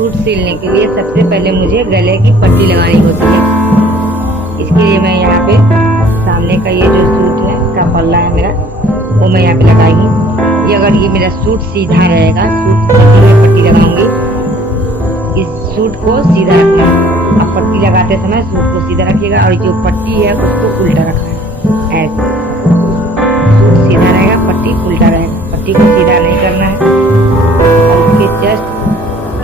Suit सिलने के लिए सबसे पहले मुझे गले की पट्टी लगानी होती है। इसके लिए मैं यहाँ पे सामने का ये जो सूट है का पल्ला है मेरा, वो मैं यहाँ पे लगाई हूँ। ये अगर ये मेरा सूट सीधा रहेगा, सूट सीधी में पट्टी लगाऊंगी। इस सूट को सीधा रखना है। अब पट्टी लगाते समय सूट को सीधा रखिएगा और जो पट्टी है उसको उल्टा रखना है। ऐसे सूट सीधा रहेगा, पट्टी उल्टा रहेगा। पट्टी को सीधा नहीं करना है। और उसके जस्ट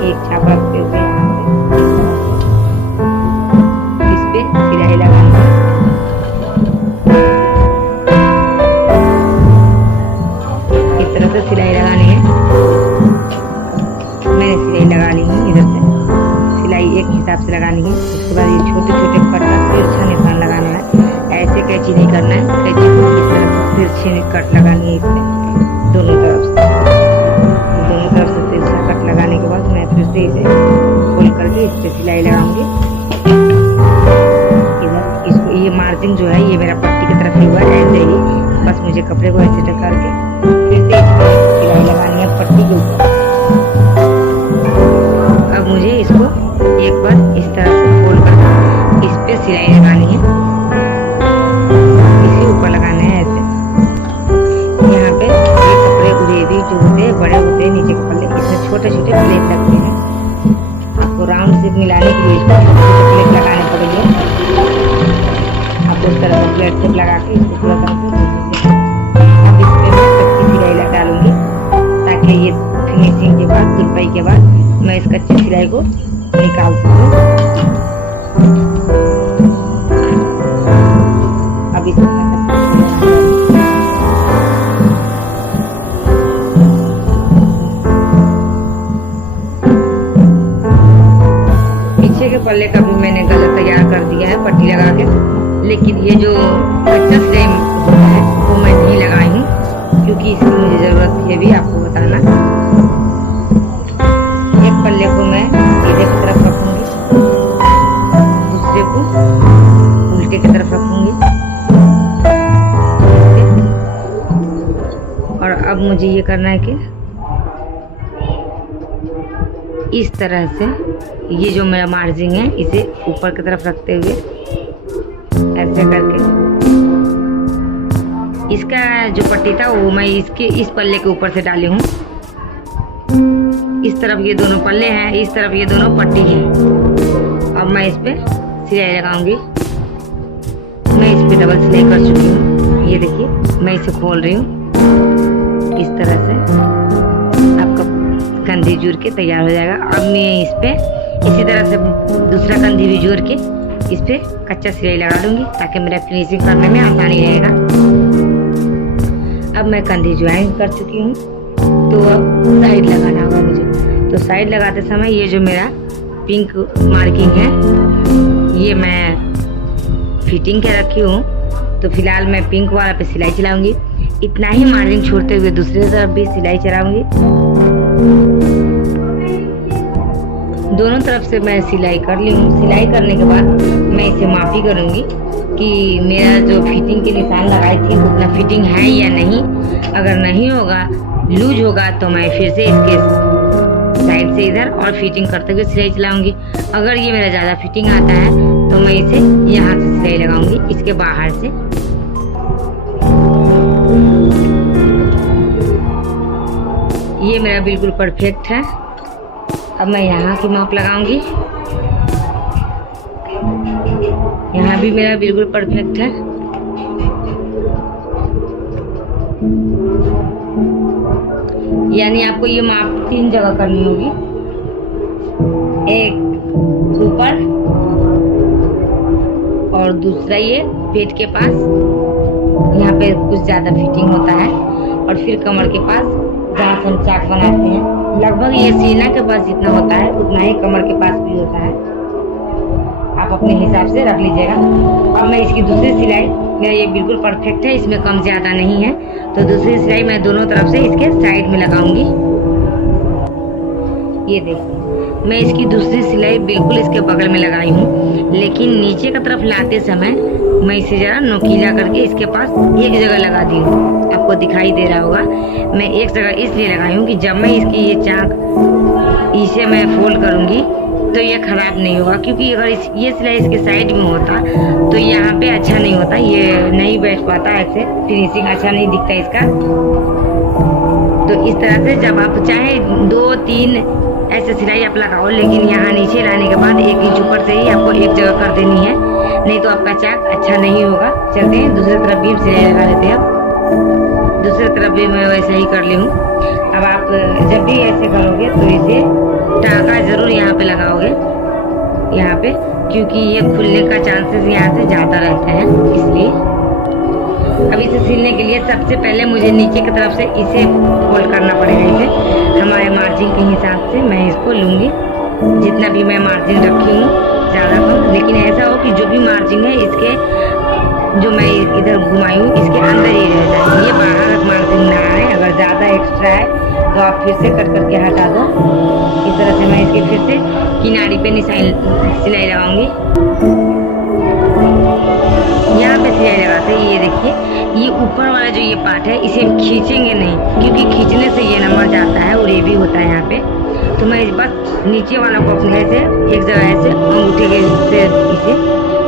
एक छाप रखते हुए इस पे सिलाई लगाना है। इस तरह से सिलाई लगानी है। मैंने सिलाई लगा ली है। इधर से सिलाई एक हिसाब से लगानी है। उसके बाद ये छोटे छोटे कट का तिरछा निशान लगाना है। ऐसे कैंची नहीं करना है, कैंची को इस तरह से तिरछे कट लगानी है। इससे दोनों तरफ से तिरछा कट लगाने के बाद मैं फिर से इसे खोल करके इस पे सिलाई लगाऊंगी। इधर इसको ये मार्जिन जो है ये मेरा पट्टी की तरफ ही हुआ है। ऐसे ही बस मुझे कपड़े को ऐसे करके फिर से इस पे सिलाई लगानी है पट्टी के ऊपर। अब मुझे इसको एक बार इस तरह से खोल कर इस पे सिलाई लगानी है। इसी ऊपर लगाना है ऐसे। यहाँ पे ये कपड़े ग्रेवी जो होते हैं बड़े होते हैं, नीचे के पल्ले इसमें छोटे छोटे प्लेट लगते हैं। आपको राउंड शेप मिलाने के लिए इसको छोटे छोटे प्लेट लगाने पड़ेंगे। आपको उस तरह से प्लेट शेप लगा के इसको पूरा अब इस पे मैं कच्ची सिलाई लगा डालूंगी, ताकि ये फिनिशिंग के बाद तुरपाई के बाद मैं इस कच्ची सिलाई को निकाल सकूं। अब इस पीछे के पल्ले का भी मैंने गला तैयार कर दिया है पट्टी लगा के, लेकिन ये जो कच्चा सिलाई होता है वो मैं नहीं लगाई हूँ, क्योंकि इसकी मुझे जरूरत है भी आपको बताना। एक पल्ले को मैं सीधे की तरफ रखूंगी, दूसरे को उल्टे की तरफ रखूंगी। और अब मुझे ये करना है कि इस तरह से ये जो मेरा मार्जिन है इसे ऊपर की तरफ रखते हुए ऐसे करके इसका जो पट्टी था वो मैं इसके इस पल्ले के ऊपर से डाली हूँ। इस तरफ ये दोनों पल्ले हैं, इस तरफ ये दोनों पट्टी है। अब मैं इस पे सिलाई लगाऊंगी। मैं इस पे डबल सिलाई कर चुकी हूँ। ये देखिए मैं इसे खोल रही हूँ। इस तरह से आपका कंधी जोड़ के तैयार हो जाएगा। अब मैं इस पे इसी तरह से दूसरा कंधी भी जोड़ के इस पे कच्चा सिलाई लगा दूंगी, ताकि मेरा फिनिशिंग करने में आसानी रहेगा। अब मैं कंधी ज्वाइन कर चुकी हूँ, तो अब साइड लगाना होगा मुझे। तो साइड लगाते समय ये जो मेरा पिंक मार्किंग है ये मैं फिटिंग के रखी हूँ, तो फिलहाल मैं पिंक वाला पे सिलाई चलाऊंगी। इतना ही मार्जिन छोड़ते हुए दूसरी तरफ भी सिलाई चलाऊंगी। दोनों तरफ से मैं सिलाई कर ली हूँ। सिलाई करने के बाद मैं इसे मापी करूंगी कि मेरा जो फिटिंग के निशान लगाई थी उतना फिटिंग है या नहीं। अगर नहीं होगा, लूज होगा, तो मैं फिर से इसके साइड से इधर और फिटिंग करते हुए सिलाई चलाऊंगी। अगर ये मेरा ज़्यादा फिटिंग आता है तो मैं इसे यहाँ से सिलाई लगाऊंगी, इसके बाहर से। ये मेरा बिल्कुल परफेक्ट है। अब मैं यहाँ की माप लगाऊंगी। यहाँ भी मेरा बिल्कुल परफेक्ट है। यानी आपको ये माप 3 जगह करनी होगी। एक ऊपर और दूसरा ये पेट के पास, यहाँ पे कुछ ज्यादा फिटिंग होता है। और फिर कमर के पास जहाँ से हम चाक बनाते हैं, लगभग ये सीना के पास जितना होता है उतना ही कमर के पास भी होता है। आप अपने हिसाब से रख लीजिएगा। अब मैं इसकी दूसरी सिलाई, मेरा ये बिल्कुल परफेक्ट है, इसमें कम ज्यादा नहीं है, तो दूसरी सिलाई मैं दोनों तरफ से इसके साइड में लगाऊंगी। ये देखिए मैं इसकी दूसरी सिलाई बिल्कुल इसके बगल में लगाई हूँ, लेकिन नीचे की तरफ लाते समय मैं इसे जरा नोकीला करके इसके पास एक जगह लगा दी हूँ। आपको दिखाई दे रहा होगा, मैं एक जगह इसलिए लगाई हूँ कि जब मैं इसकी ये चाक इसे मैं फोल्ड करूँगी तो ये ख़राब नहीं होगा, क्योंकि अगर ये सिलाई इसके साइड में होता तो यहाँ पे अच्छा नहीं होता, ये नहीं बैठ पाता, ऐसे फिनिशिंग अच्छा नहीं दिखता इसका। तो इस तरह से जब आप चाहे 2-3 ऐसे सिलाई आप लगाओ, लेकिन यहाँ नीचे लाने के बाद 1 इंच ऊपर से ही आपको एक जगह कर देनी है, नहीं तो आपका चाक अच्छा नहीं होगा। चलते हैं दूसरी तरफ भी हम सिलाई लगा लेते हैं। अब दूसरी तरफ भी मैं वैसा ही कर ली हूँ। अब आप जब भी ऐसे करोगे तो इसे टाँका ज़रूर यहाँ पे लगाओगे, यहाँ पे, क्योंकि ये खुलने का चांसेस यहाँ से ज़्यादा रहता है, इसलिए। अब इसे सिलने के लिए सबसे पहले मुझे नीचे की तरफ से इसे फोल्ड करना पड़ेगा। इसे हमारे मार्जिन के हिसाब से मैं इसको लूँगी, जितना भी मैं मार्जिन रखी हूँ, ज़्यादा कम, लेकिन ऐसा हो कि जो भी मार्जिन है इसके जो मैं इधर घुमाई हूँ इसके अंदर ही रह जाए, ये बाहर मार्जिन ना आए। अगर ज़्यादा एक्स्ट्रा है तो आप फिर से कट करके हटा दो। इस तरह से मैं इसके फिर से किनारी पे सिलाई लगाऊंगी। यहाँ पे सिलाई लगाते हैं, ये देखिए, ये ऊपर वाला जो ये पार्ट है इसे खींचेंगे नहीं, क्योंकि खींचने से ये नंबर जाता है और ये भी होता है यहाँ पे। तो मैं इस बस नीचे वाला को अपने से एक जगह ऐसे अंगूठे के से इसे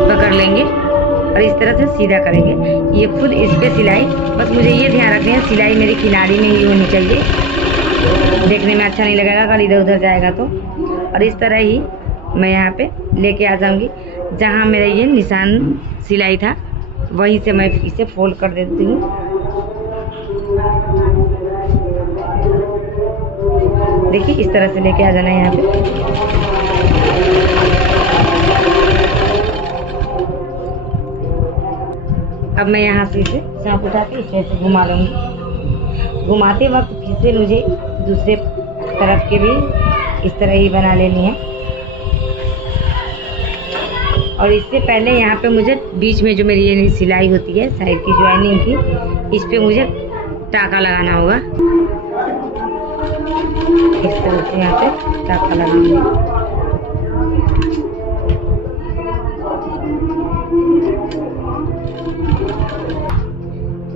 पकड़ लेंगे और इस तरह से सीधा करेंगे। ये खुद इस पे सिलाई, बस मुझे ये ध्यान रखना है सिलाई मेरी किनारी में ही होनी चाहिए, देखने में अच्छा नहीं लगेगा अगर इधर उधर जाएगा तो। और इस तरह ही मैं यहाँ पे लेके आ जाऊँगी, जहाँ मेरा ये निशान सिलाई था वहीं से मैं इसे फोल्ड कर देती हूँ। देखिए इस तरह से लेके आ जाना है यहाँ पे। अब मैं यहाँ से इसे चाप उठा के इस तरह से घुमा लूँगी। घुमाते वक्त फिर से मुझे दूसरे तरफ के भी इस तरह ही बना लेनी है। और इससे पहले यहाँ पे मुझे बीच में जो मेरी ये सिलाई होती है साइड की ज्वाइनिंग की, इस पे मुझे टाँका लगाना होगा। इस तरह से यहाँ पे टाँका लगाऊंगी।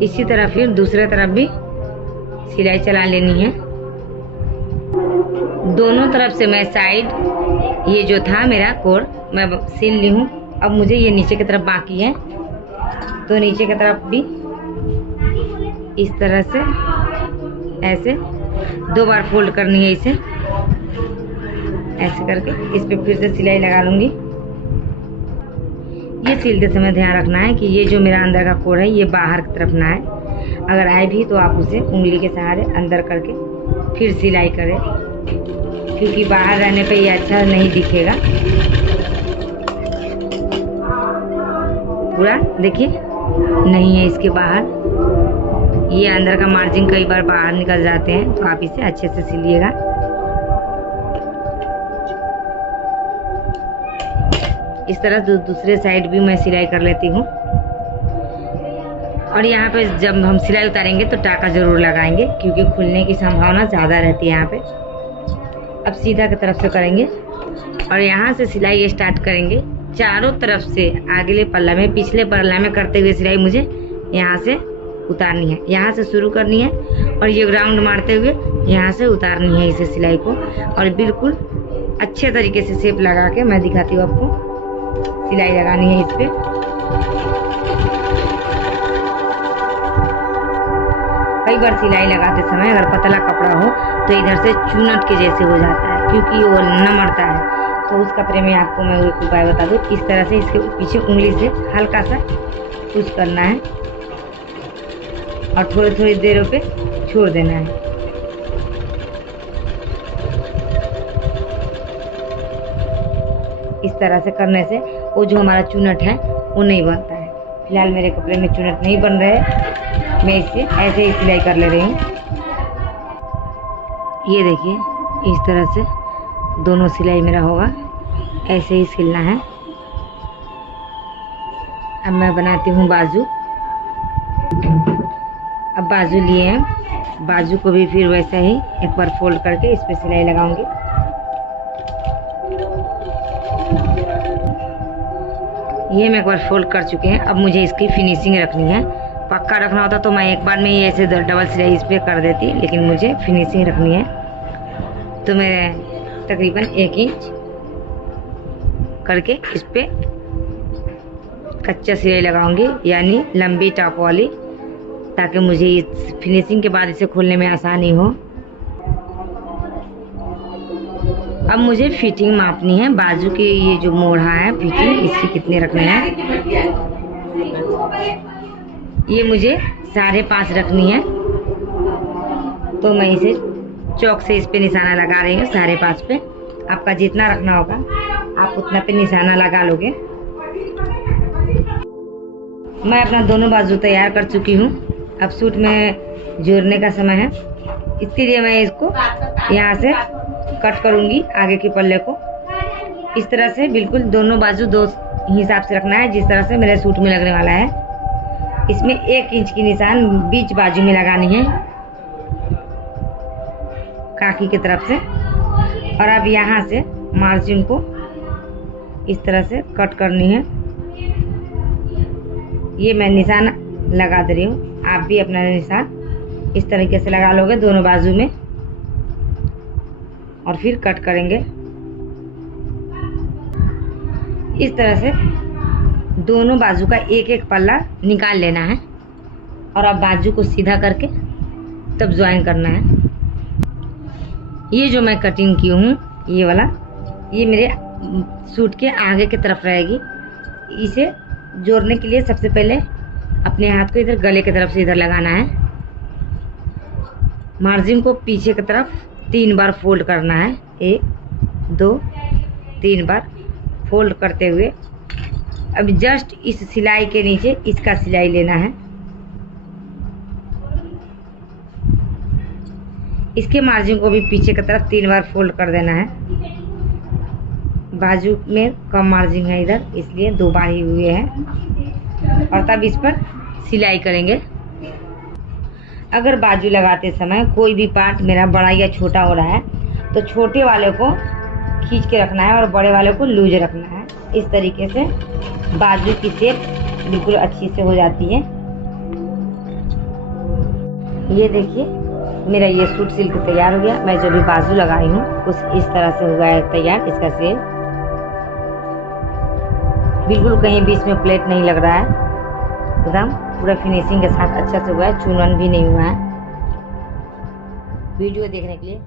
इसी तरह फिर दूसरे तरफ भी सिलाई चला लेनी है। दोनों तरफ से मैं साइड ये जो था मेरा कोर मैं सिल ली हूँ। अब मुझे ये नीचे की तरफ बाकी है, तो नीचे की तरफ भी इस तरह से ऐसे 2 बार फोल्ड करनी है, इसे ऐसे करके इस पे फिर से सिलाई लगा लूँगी। ये सिलते समय ध्यान रखना है कि ये जो मेरा अंदर का कोर है ये बाहर की तरफ ना आए, अगर आए भी तो आप उसे उंगली के सहारे अंदर करके फिर सिलाई करें, क्योंकि बाहर रहने पे ये अच्छा नहीं दिखेगा। पूरा देखिए नहीं है इसके बाहर, ये अंदर का मार्जिन कई बार बाहर निकल जाते हैं, तो आप इसे अच्छे से सिलिएगा। इस तरह दूसरे साइड भी मैं सिलाई कर लेती हूँ। और यहाँ पे जब हम सिलाई उतारेंगे तो टाँका ज़रूर लगाएंगे, क्योंकि खुलने की संभावना ज़्यादा रहती है यहाँ पे। अब सीधा की तरफ से करेंगे और यहाँ से सिलाई स्टार्ट करेंगे। चारों तरफ से अगले पल्ला में पिछले पल्ला में करते हुए सिलाई मुझे यहाँ से उतारनी है, यहाँ से शुरू करनी है और ये राउंड मारते हुए यहाँ से उतारनी है इसे सिलाई को। और बिल्कुल अच्छे तरीके से शेप लगा के मैं दिखाती हूँ आपको, सिलाई लगानी है इस पे। कई बार सिलाई लगाते समय अगर पतला कपड़ा हो तो इधर से चुनट के जैसे हो जाता है, क्योंकि वो नमड़ता है। तो उस कपड़े में आपको मैं एक उपाय बता दूँ, इस तरह से इसके पीछे उंगली से हल्का सा पुश करना है और थोड़ी थोड़ी देर पे छोड़ देना है। इस तरह से करने से वो जो हमारा चुनट है वो नहीं बनता है। फिलहाल मेरे कपड़े में चुनट नहीं बन रहे, मैं इसे ऐसे ही सिलाई कर ले रही हूँ। ये देखिए इस तरह से दोनों सिलाई मेरा होगा, ऐसे ही सिलना है। अब मैं बनाती हूँ बाजू। अब बाजू लिए हैं, बाजू को भी फिर वैसा ही एक बार फोल्ड करके इस पे सिलाई लगाऊंगी। ये मैं एक बार फोल्ड कर चुके हैं। अब मुझे इसकी फिनिशिंग रखनी है। पक्का रखना होता तो मैं एक बार में ही ऐसे डबल सिलाई इस पर कर देती, लेकिन मुझे फिनिशिंग रखनी है। तो मैं तकरीबन 1 इंच करके इस पे कच्चा सिलाई लगाऊंगी, यानी लंबी टॉप वाली, ताकि मुझे इस फिनिशिंग के बाद इसे खोलने में आसानी हो। अब मुझे फिटिंग मापनी है। बाजू की ये जो मोढ़ा है फिटिंग, इसकी कितने रखने हैं, ये मुझे 5.5 रखनी है। तो मैं इसे चौक से इस पे निशाना लगा रही हूँ 5.5 पे। आपका जितना रखना होगा आप उतना पे निशाना लगा लोगे। मैं अपना दोनों बाजू तैयार कर चुकी हूँ। अब सूट में जोड़ने का समय है। इसके लिए मैं इसको यहाँ से कट करूँगी आगे के पल्ले को। इस तरह से बिल्कुल दोनों बाजू दो हिसाब से रखना है, जिस तरह से मेरे सूट में लगने वाला है। इसमें 1 इंच की निशान बीच बाजू में लगानी है, काकी की तरफ से। और अब यहाँ से मार्जिन को इस तरह से कट करनी है। ये मैं निशान लगा दे रही हूँ, आप भी अपना निशान इस तरीके से लगा लोगे दोनों बाजू में और फिर कट करेंगे। इस तरह से दोनों बाजू का एक एक पल्ला निकाल लेना है और अब बाजू को सीधा करके तब ज्वाइन करना है। ये जो मैं कटिंग की हूँ ये वाला, ये मेरे सूट के आगे की तरफ रहेगी। इसे जोड़ने के लिए सबसे पहले अपने हाथ को इधर गले की तरफ से इधर लगाना है। मार्जिन को पीछे की तरफ 3 बार फोल्ड करना है। 1 2 3 बार फोल्ड करते हुए अब जस्ट इस सिलाई के नीचे इसका सिलाई लेना है। इसके मार्जिन को भी पीछे की तरफ 3 बार फोल्ड कर देना है। बाजू में कम मार्जिन है इधर, इसलिए 2 बार ही हुए हैं। और तब इस पर सिलाई करेंगे। अगर बाजू लगाते समय कोई भी पार्ट मेरा बड़ा या छोटा हो रहा है तो छोटे वाले को खींच के रखना है और बड़े वाले को लूज रखना है। इस तरीके से बाजू की शेप बिल्कुल अच्छी से हो जाती है। ये देखिए मेरा ये सूट सिल्क तैयार हो गया। मैं जो भी बाजू लगाई हूँ कुछ इस तरह से हुआ है तैयार। इसका शेप बिल्कुल कहीं बीच में प्लेट नहीं लग रहा है, एकदम पूरा फिनिशिंग के साथ अच्छा से हुआ है, चूनन भी नहीं हुआ है। वीडियो देखने के लिए